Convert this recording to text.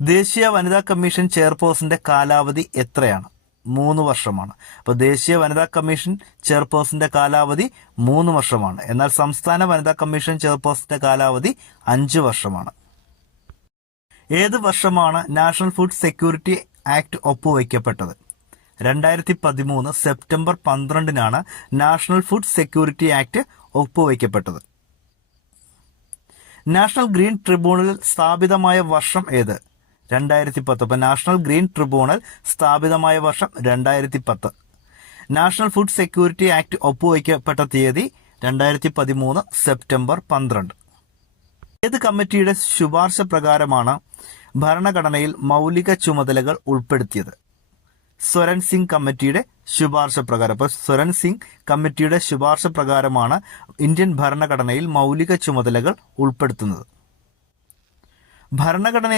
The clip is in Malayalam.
ദേശീയ വനിതാ കമ്മീഷൻ ചെയർപേഴ്സന്റെ കാലാവധി എത്രയാണ്? 3 വർഷമാണ്. അപ്പോൾ ദേശീയ വനിതാ കമ്മീഷൻ ചെയർപേഴ്സന്റെ കാലാവധി 3 വർഷമാണ്. എന്നാൽ സംസ്ഥാന വനിതാ കമ്മീഷൻ ചെയർപേഴ്സന്റെ കാലാവധി 5 വർഷമാണ്. ഏത് വർഷമാണ് നാഷണൽ ഫുഡ് സെക്യൂരിറ്റി ആക്ട് ഒപ്പുവയ്ക്കപ്പെട്ടത്? 2013 സെപ്റ്റംബർ 12-നാണ് നാഷണൽ ഫുഡ് സെക്യൂരിറ്റി ആക്ട് ഒപ്പുവയ്ക്കപ്പെട്ടത്. നാഷണൽ ഗ്രീൻ ട്രിബ്യൂണൽ സ്ഥാപിതമായ വർഷം ഏത്? 2010. അപ്പോൾ നാഷണൽ ഗ്രീൻ ട്രിബ്യൂണൽ സ്ഥാപിതമായ വർഷം 2010. നാഷണൽ ഫുഡ് സെക്യൂരിറ്റി ആക്ട് ഒപ്പുവയ്ക്കപ്പെട്ട തീയതി 2013 സെപ്റ്റംബർ 12. ഏത് കമ്മിറ്റിയുടെ ശുപാർശ പ്രകാരമാണ് ഭരണഘടനയിൽ മൗലിക ചുമതലകൾ ഉൾപ്പെടുത്തിയത്? സ്വരൻ സിംഗ് കമ്മിറ്റിയുടെ ശുപാർശ പ്രകാരം. അപ്പോൾ സ്വരൻ സിംഗ് കമ്മിറ്റിയുടെ ശുപാർശ പ്രകാരമാണ് ഇന്ത്യൻ ഭരണഘടനയിൽ മൗലിക ചുമതലകൾ ഉൾപ്പെടുത്തുന്നത്. ഭരണഘടന